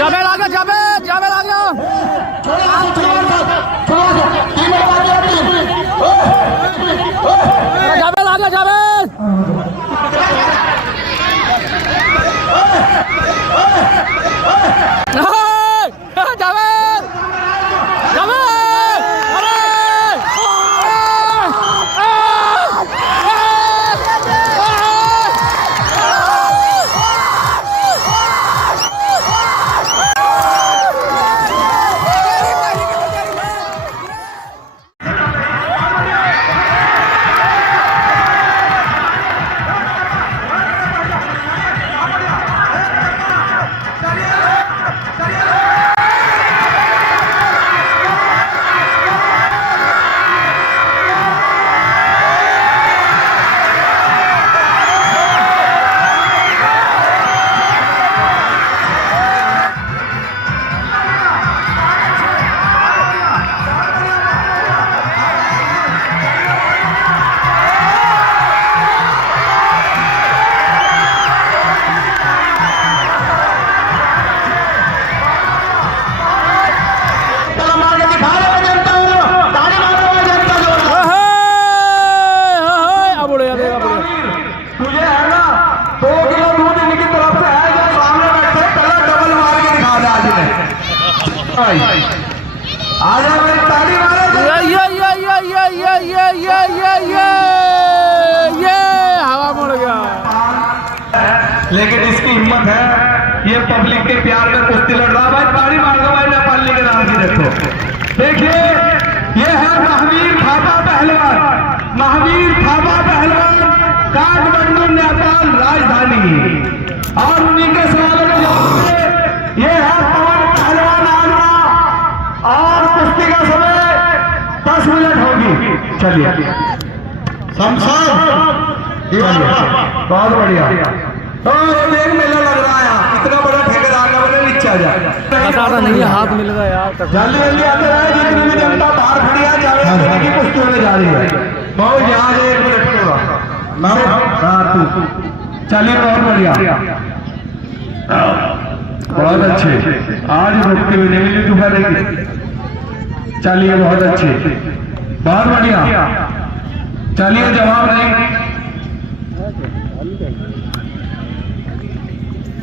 जावेद आ गया, जावेद आ गया। जावेद आ गया, जावेद। जावेद, जावेद, हवा मुड़ गया। लेकिन इसकी हिम्मत है, ये पब्लिक के प्यार में कुश्ती लड़ रहा। भाई ताली मार दो भाई नेपाली के नाम की। देखो देखिए, ये है महावीर थापा पहलवान, महावीर थापा पहलवान, काठमांडू नेपाल राजधानी। और उन्हीं के सवालों के जवाब में ये है पवन पहलवान आगरा। और कुश्ती का समय 10 मिनट होगी। चलिए बहुत बढ़िया। तो एक मेला लग रहा है, इतना बड़ा ठेकेदार का बने नीचे आ जाए। पता नहीं, हाथ मिल गया यार। जल्दी जल्दी आते रहे, जितनी भी जनता बाहर खड़ी है जावेद की कुश्ती होने जा रही है। बहुत यहाँ से 1 मिनट होगा। चलिए बहुत बढ़िया, बहुत अच्छे। आज रुकते हुए नहीं मिली दोपहर। चलिए बहुत अच्छे, बहुत बढ़िया। चलिए जवाब नहीं।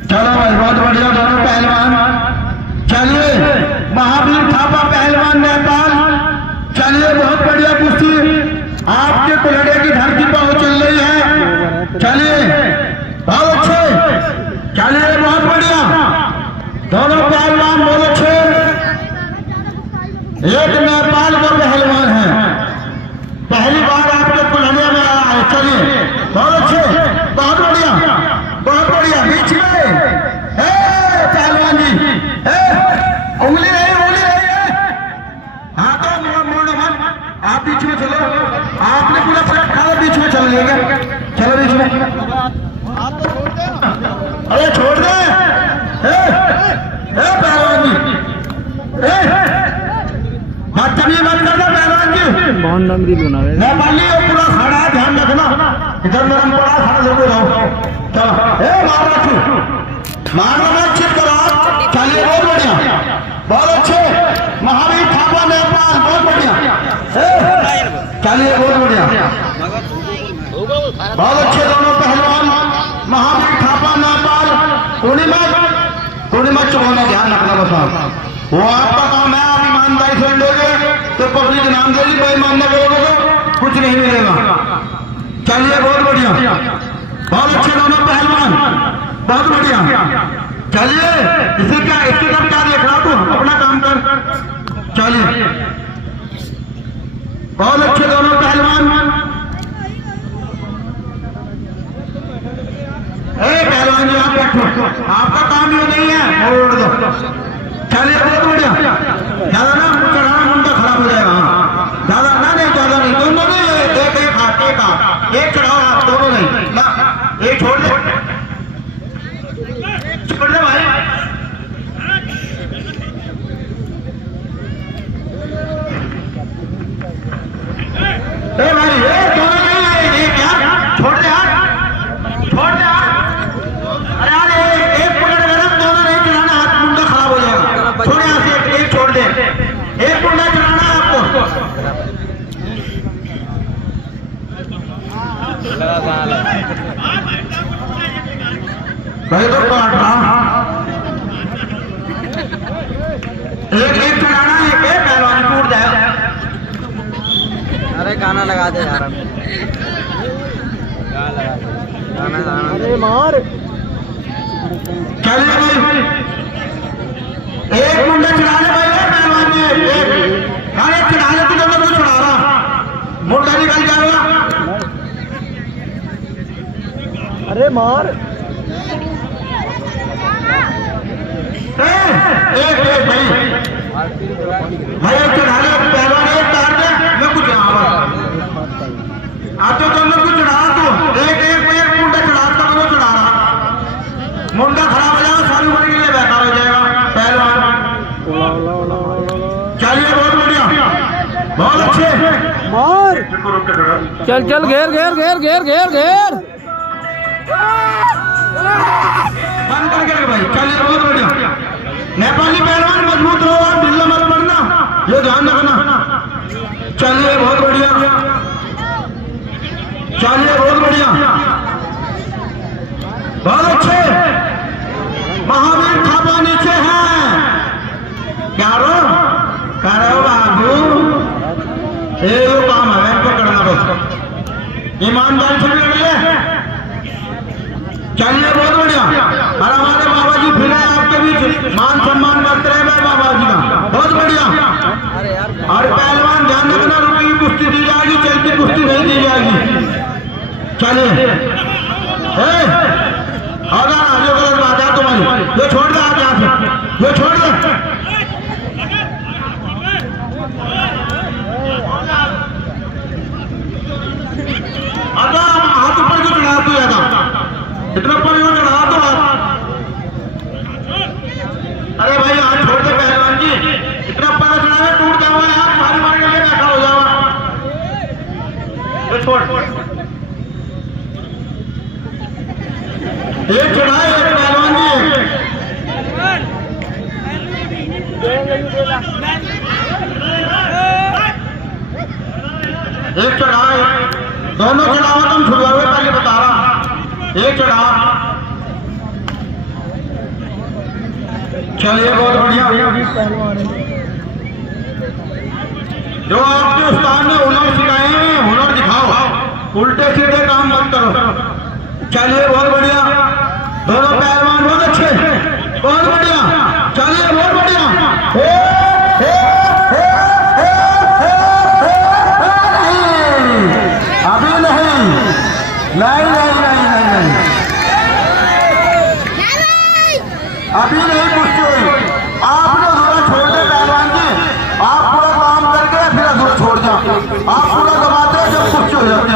चलो भाई बहुत बढ़िया दोनों पहलवान। चलिए महावीर थापा पहलवान नेपाल। चलिए बहुत बढ़िया कुश्ती आपके कुल्हड़े की धरती पर चल रही है। चलिए बहुत अच्छे, चलिए बहुत बढ़िया दोनों पहलवान, बहुत अच्छे। एक नेपाल का पहलवान है, पहली बार आपके कुल्हड़े में आया है। चलिए बहुत अच्छे, बहुत बढ़िया, बहुत बढ़िया। बीच में पहलवान जी, उंगली रही हाँ तो मोड़ मत, आप बीच में चलो। आपने पूरा प्लेट खा, बीच में चल लेंगे। चलो बीच में, अरे छोड़ दे पहलवान जी। बदतमीजी मत करना पहलवान जी। बहुत नंबरी बना रहे नेपाली पूरा खड़ा है, ध्यान रखना। इधर नरम पड़ा, खड़ा जरूर रहो। चलो मार रखो, मारना मत, चित करो। चलिए बहुत बढ़िया, बहुत अच्छे। महावीर थापा नेपाल, बहुत बढ़िया। चलिए बहुत बढ़िया, बहुत अच्छे दोनों पहलवान। महावीर थापा नेपाल। पूर्णिमा चुकाना, ध्यान रखना बस। वो आपका काम है, आप ईमानदारी से लोगे तो पब्लिक नाम देगी, बेईमान करोगे तो कुछ नहीं मिलेगा। चलिए बहुत बढ़िया, बहुत अच्छे दोनों पहलवान, बहुत बढ़िया। चलिए इसे क्या, इसके तब क्या देख रहा तू, अपना काम कर। चलिए बहुत अच्छे दोनों पहलवान। पहलवान जी आप बैठो, आपका काम ये नहीं है, छोड़ दो। चलिए बहुत बढ़िया, ज्यादा ना चढ़ाना, मुंडा खराब हो जाएगा। ज्यादा ना, नहीं ज्यादा नहीं, दोनों नहीं, एक चढ़ाओ आप, दोनों नहीं ना, एक छोड़ दे, छोड़ दे भाई। भाई दोनों नहीं, एक यार भाई तो काट रहा एक एक चढ़ाना एक पहलवान टूट जाए। अरे गाना लगा दे यार, गाना गाना अरे मार। चलिए भाई एक मुंडा चढ़ा ले भाई पहलवान ने एक अरे चढ़ा ले तू तो चढ़ा रहा मुंडा निकल जाएगा। अरे मार एक एक भाई भाई एक चढ़ा ले पहलवान एक तार दे मैं कुछ आते तो मैं कुछ चढ़ा तू एक एक एक मुंडा चढ़ाता वो चढ़ा रहा मुंडा खराब हो जाएगा सारी उम्र के लिए बेकार हो जाएगा पहलवान। चलिए बहुत बढ़िया बहुत अच्छे मार। चल चल घेर घेर घेर घेर घेर घेर बंद करके भाई। चलिए बहुत बढ़िया नेपाली पहलवान मजबूत रहो आप ढीला मत पड़ना ये ध्यान रखना। चलिए बहुत बढ़िया चलिए बहुत बढ़िया बहुत अच्छे। महावीर थापा नीचे हैं क्या रो करो बाबू ये काम है पकड़ना बस ईमानदारी से लड़िए। चलिए बहुत बढ़िया और हमारे बाबा जी फिर आपके बीच मान सम्मान करते रहे बाबा जी का बहुत बढ़िया। और पहलवान ध्यान रखना रुकी कुश्ती दी जाएगी चलती कुश्ती नहीं दी जाएगी। चलिए अगर जो गलत बात है तुम्हारी ये छोड़ दे आप यहाँ से ये छोड़ दे। अगर हाथ ऊपर क्यों चढ़ा तू इतना ऊपर क्यों चढ़ा दो आप। अरे भाई हाथ छोड़ दे पहलवान जी इतना ऊपर चढ़ा टूट जाओगे यार मारी मारी के लिए बैठा हो जाओगा ये छोड़ एक चढ़ाए एक पहलवान जी एक चढ़ाए दोनों चढ़ावा तुम छुड़ाओगे पहले बता रहा एक चढ़ा। चलिए बहुत बढ़िया जो आपके उस्ताद ने हुनर सिखाए हैं हुनर दिखाओ उल्टे सीधे काम मत करो। चलिए बहुत बढ़िया दोनों पहलवान बहुत अच्छे बहुत बढ़िया। चलिए बहुत बढ़िया अभी नहीं नहीं नहीं नहीं नहीं अभी नहीं कुश्ती हुई। आपने थोड़ा छोड़ दे पहलवान जी आप पूरा काम करके फिर अधूरा छोड़ दिया आप पूरा दबाते जब कुश्ती हो जाती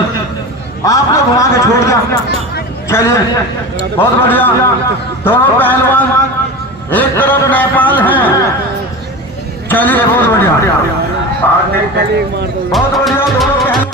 आपने घुमा के छोड़ दिया। चलिए बहुत बढ़िया दोनों पहलवान एक तरफ नेपाल है। चलिए बहुत बढ़िया बहुत बढ़िया दोनों पहलवान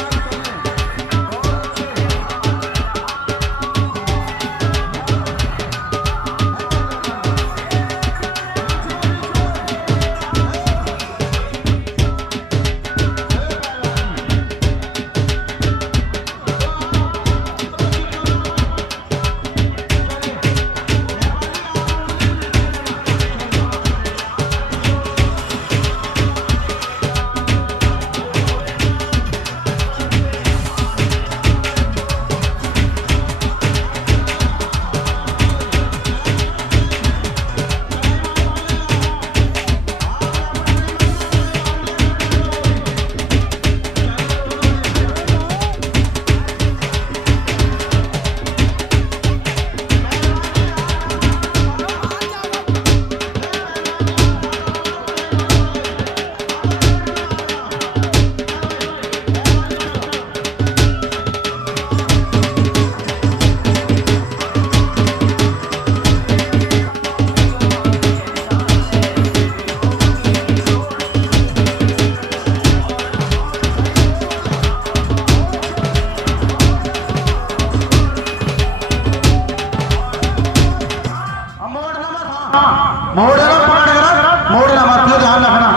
मोड़ना मत ध्यान रखना।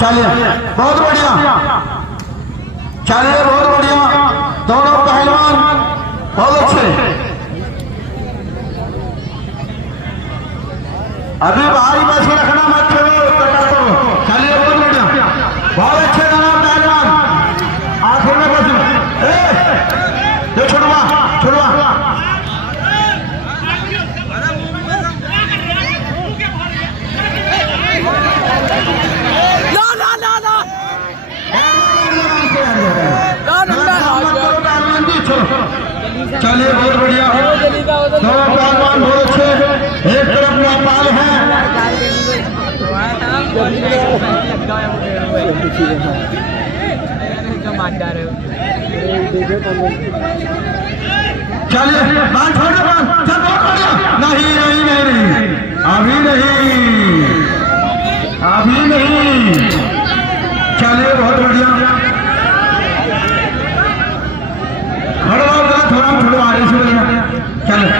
चलिए बहुत बढ़िया चलिए बहुत बढ़िया दोनों बहुत अच्छे। अभी भाई बस रखना मत छोड़ो, चलिए बहुत बढ़िया, बहुत अच्छे नाम पहलवान। आखिर में बस ये छोड़वा छोड़वा चलिए बहुत बढ़िया है। दो पहलवान बहुत अच्छे, एक तरफ नेपाल है। चलिए बाल छोड़ो, बाल चल बहुत बढ़िया। नहीं नहीं नहीं अभी नहीं, अभी नहीं। चलिए बहुत बढ़िया, खड़ा होगा थोड़ा छोड़ो आगे से बढ़िया। चलिए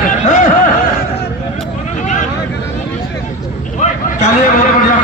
चलिए बहुत बढ़िया।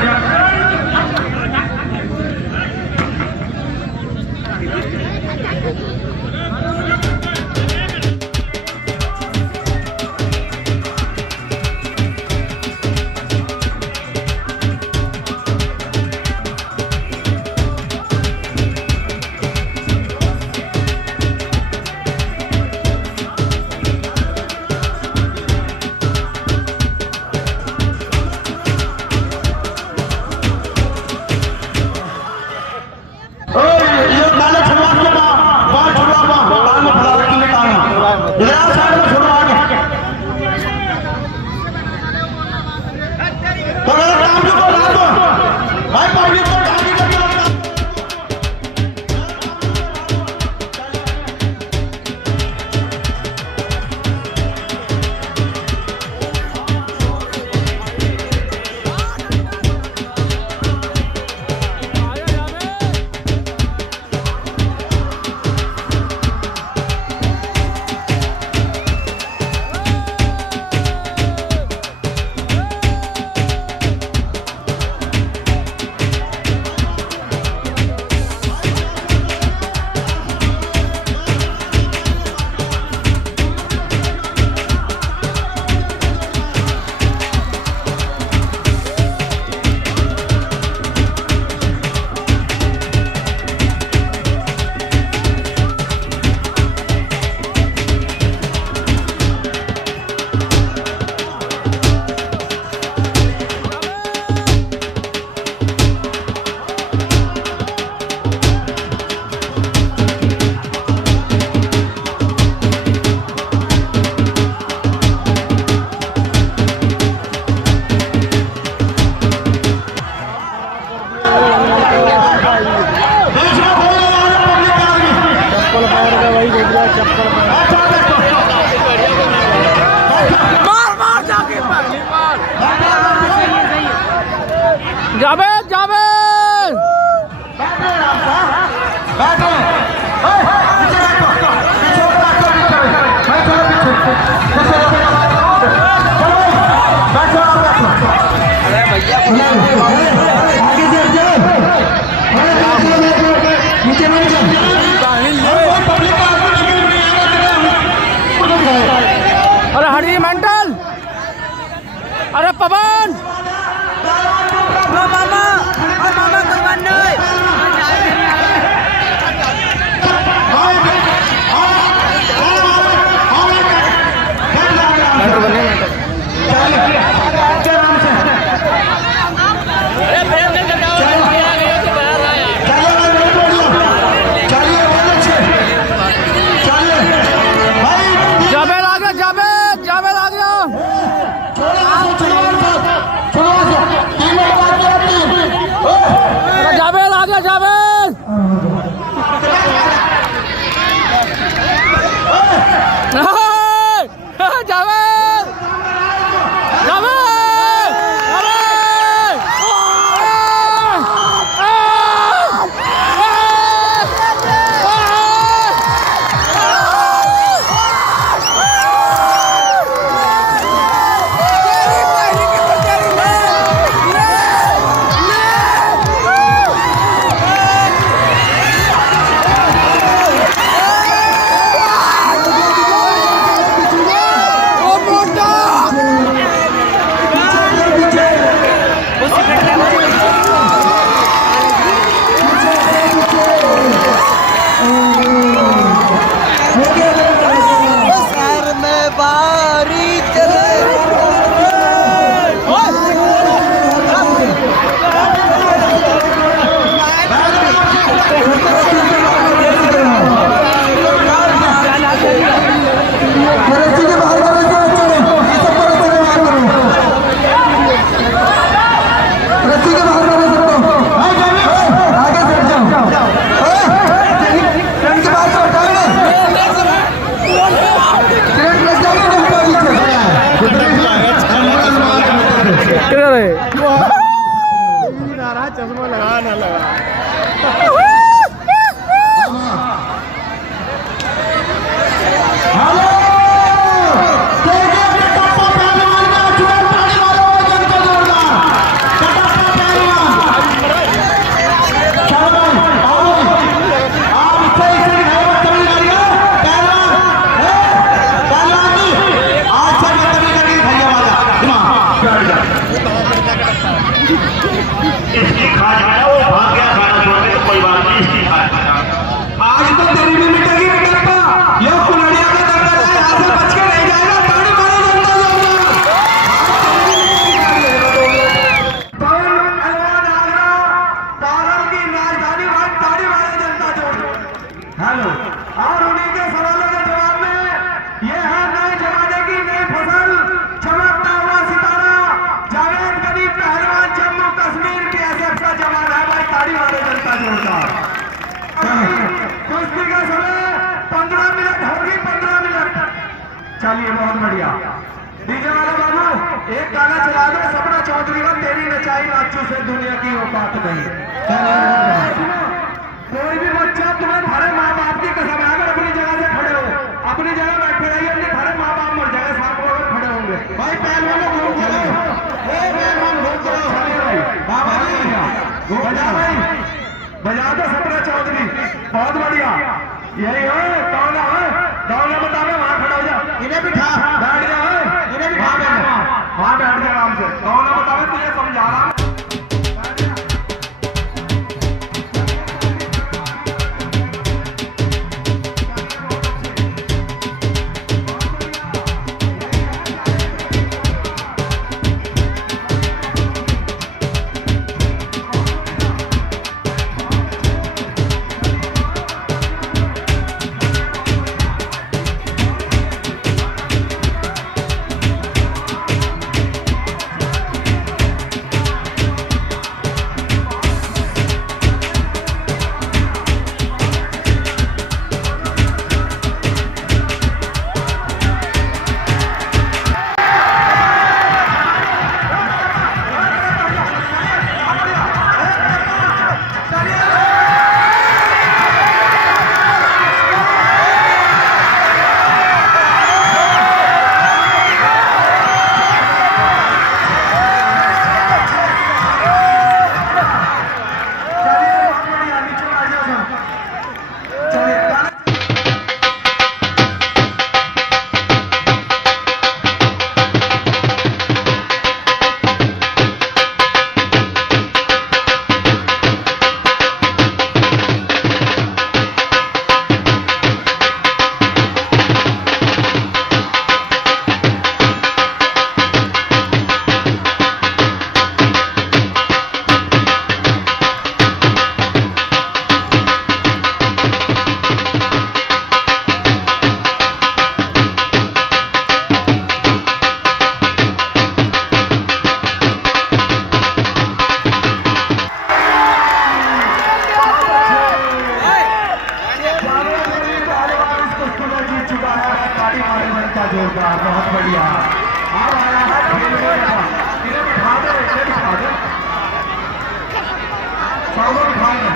जावेद जावेद अरे हरी मेंटल, अरे पवन चलिए बहुत बढ़िया। डीजे वाला बाबू एक गाना चला दो, सपना चौधरी का तेरी नचाई नाचू से दुनिया की वो बात नहीं। कोई भी बच्चा तुम्हें थारे माँ बाप की कसम है, अगर अपनी जगह से खड़े हो, अपनी जगह बैठे रहिए, अपने थारे माँ बाप मर जाएगा, साथ में अगर खड़े होंगे भाई पहलवान घूम चलो, बजा भाई, बजा दो सपना चौधरी, बहुत बढ़िया। यही है कौन है, दौड़ना बतावे, वहां खड़ा हो जा, इन्हें भी ठा बैठ जा, इन्हें भी ठा वहां बैठ जा आराम से, दौड़ना बतावे तुझे समझा रहा। जोरदार, बहुत बढ़िया। अब आया है खेलने का, इन्हें बिठा दो, इन्हें बिठा दो, सबको बिठा दो।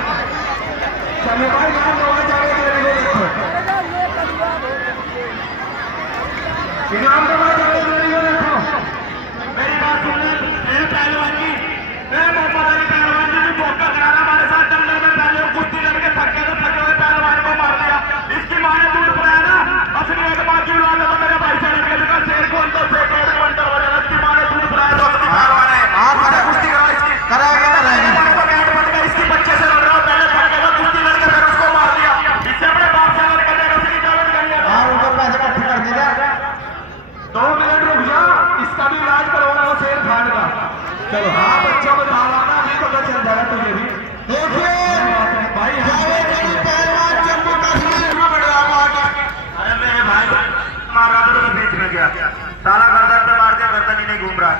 चलिए भाई नाम दवा जावे देने को देखो, इनाम दवा जावे देने को देखो। मेरी बात सुन ले, मेरे पहलवान जी, मैं मोहम्मद पहलवान जी भी मौका कराना हमारे साथ दंगल में पहले कुश्ती लड़के थके तो थके हुए पहलवान को मार दिया। इसकी माँ ने दूध पिलाया ना, असली एक बात की उड़ा तो मेरे भाई से निकल गया, शेर को अंदर से 1.5 घंटा हो जाएगा। इसकी माँ ने दूध पिलाया तो असली पहलवान है। हाँ खड़ा कुश्ती करा, इसकी कराएगा तो बैठ बन गया, इसकी बच्चे से लड़ रहा, पहले थक गया कुश्ती लड़के फिर उसको मार दिया। इससे अपने बाप से लड़ कर असली दावत कर लिया। हाँ उनको पैसे इकट्ठे कर दिया। 2 मिनट रुक जा, इसका भी इलाज करवाना हो शेर खान का। चलो हाँ बच्चों को दावाना भी पता चल जाएगा तुझे भी। देखिए भाई पहलवान जम्मू कश्मीर में बढ़ रहा है। अरे मेरे भाई मारा तो बीच में गया, साला गर्दन पे मार दिया, गर्दन ही नहीं घूम रहा।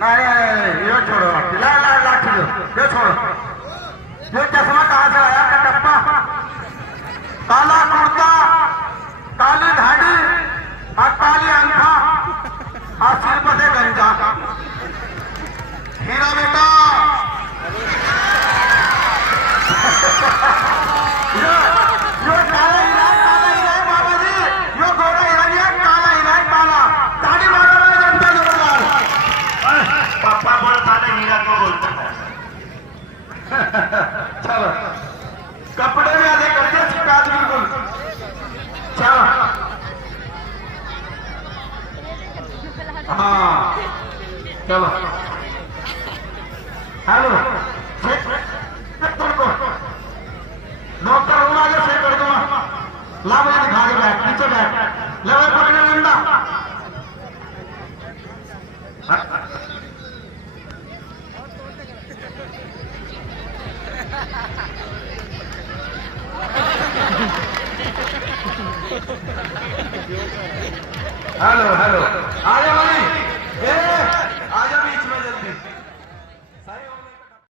नहीं ये छोड़ो, लाठी लो, ये छोड़ो। ये चश्मा कहाँ से आया, कटप्पा, काला कुर्ता, काली धाड़ी और काली अंगूठा और सिर पर से गंजा। हीरा बेटा यो काला हीरा बाबा जी, यो गोरा हीरा नहीं है, काला हीरा है, काला दाढ़ी मारा हुआ है, जनता जोरदार। पापा बोलता है हीरा को बोलता है। चलो कपड़े में आधे करते शिकायत बिल्कुल। चलो हाँ चलो हेलो डॉक्टर हूँ, आगे सही कर दूंगा। ला मुझे दिखा के बैठ, नीचे बैठ, ले भाई पकड़े डंडा। हेलो हेलो आ जाओ भाई,